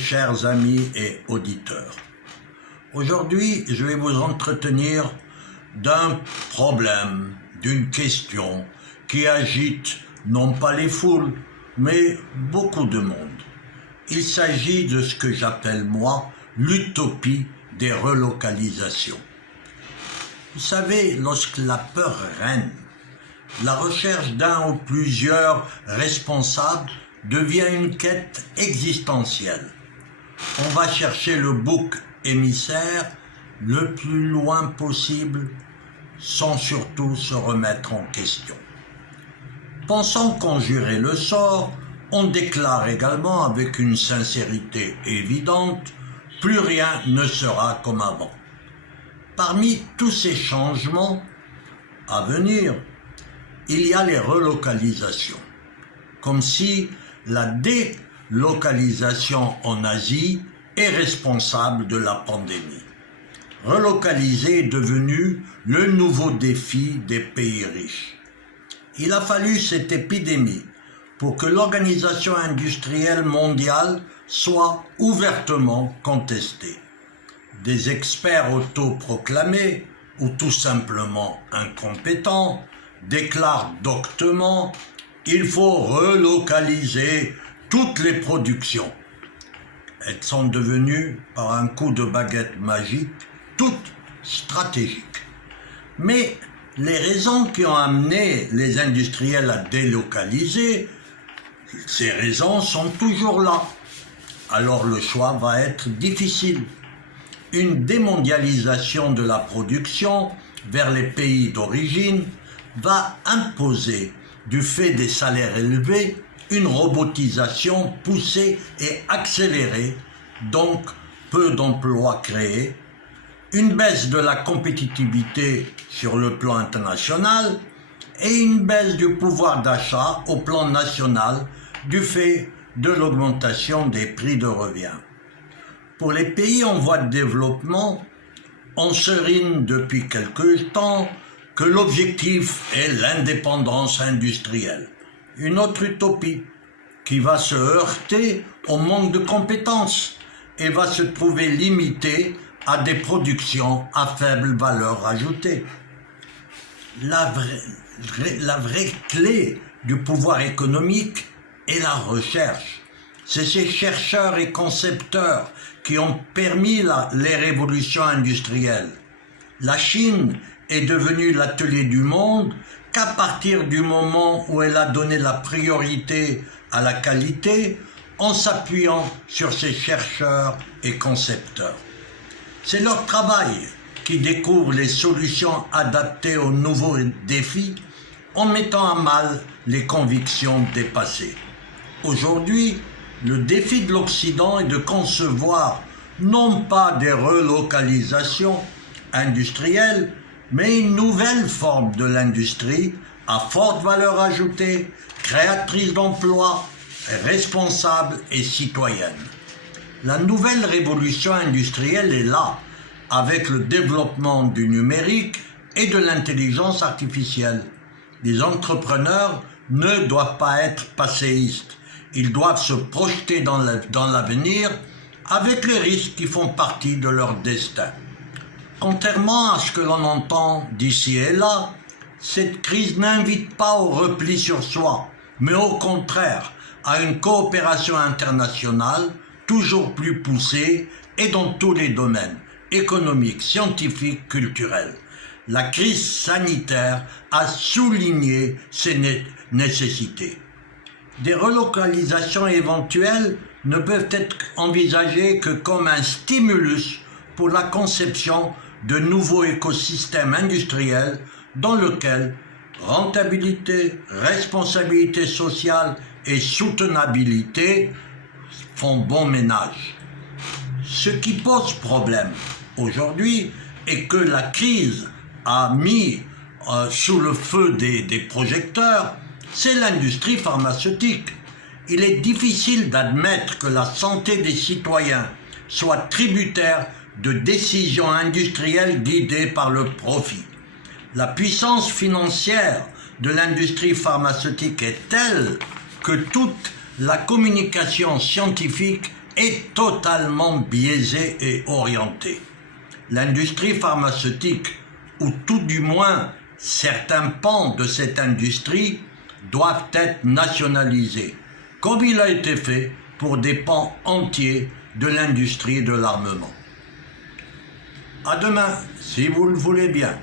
chers amis et auditeurs. Aujourd'hui, je vais vous entretenir d'un problème, d'une question qui agite non pas les foules, mais beaucoup de monde. Il s'agit de ce que j'appelle, moi, l'utopie des relocalisations. Vous savez, lorsque la peur règne, la recherche d'un ou plusieurs responsables devient une quête existentielle. On va chercher le bouc émissaire le plus loin possible, sans surtout se remettre en question. Pensant conjurer le sort, on déclare également avec une sincérité évidente, plus rien ne sera comme avant. Parmi tous ces changements à venir, il y a les relocalisations, comme si la délocalisation en Asie est responsable de la pandémie. Relocaliser est devenu le nouveau défi des pays riches. Il a fallu cette épidémie pour que l'Organisation industrielle mondiale soit ouvertement contestée. Des experts autoproclamés ou tout simplement incompétents déclarent doctement qu'il faut relocaliser toutes les productions. Elles sont devenues, par un coup de baguette magique, toutes stratégiques. Mais les raisons qui ont amené les industriels à délocaliser, ces raisons sont toujours là. Alors le choix va être difficile. Une démondialisation de la production vers les pays d'origine va imposer, du fait des salaires élevés, une robotisation poussée et accélérée, donc peu d'emplois créés, une baisse de la compétitivité sur le plan international et une baisse du pouvoir d'achat au plan national du fait de l'augmentation des prix de revient. Pour les pays en voie de développement, on serine depuis quelque temps que l'objectif est l'indépendance industrielle. Une autre utopie qui va se heurter au manque de compétences et va se trouver limitée à des productions à faible valeur ajoutée. La vraie clé du pouvoir économique est la recherche. C'est ces chercheurs et concepteurs qui ont permis les révolutions industrielles. La Chine est devenue l'atelier du monde qu'à partir du moment où elle a donné la priorité à la qualité en s'appuyant sur ses chercheurs et concepteurs. C'est leur travail qui découvre les solutions adaptées aux nouveaux défis en mettant à mal les convictions dépassées. Aujourd'hui, le défi de l'Occident est de concevoir non pas des relocalisations industrielles, mais une nouvelle forme de l'industrie à forte valeur ajoutée, créatrice d'emplois, responsable et citoyenne. La nouvelle révolution industrielle est là, avec le développement du numérique et de l'intelligence artificielle. Les entrepreneurs ne doivent pas être passéistes. Ils doivent se projeter dans l'avenir avec les risques qui font partie de leur destin. Contrairement à ce que l'on entend d'ici et là, cette crise n'invite pas au repli sur soi, mais au contraire à une coopération internationale toujours plus poussée et dans tous les domaines, économiques, scientifiques, culturels. La crise sanitaire a souligné ces nécessités. Des relocalisations éventuelles ne peuvent être envisagées que comme un stimulus pour la conception de nouveaux écosystèmes industriels dans lesquels rentabilité, responsabilité sociale et soutenabilité font bon ménage. Ce qui pose problème aujourd'hui est que la crise a mis sous le feu des projecteurs, c'est l'industrie pharmaceutique. Il est difficile d'admettre que la santé des citoyens soit tributaire de décisions industrielles guidées par le profit. La puissance financière de l'industrie pharmaceutique est telle que toute la communication scientifique est totalement biaisée et orientée. L'industrie pharmaceutique, ou tout du moins certains pans de cette industrie, doivent être nationalisés, comme il a été fait pour des pans entiers de l'industrie de l'armement. À demain, si vous le voulez bien.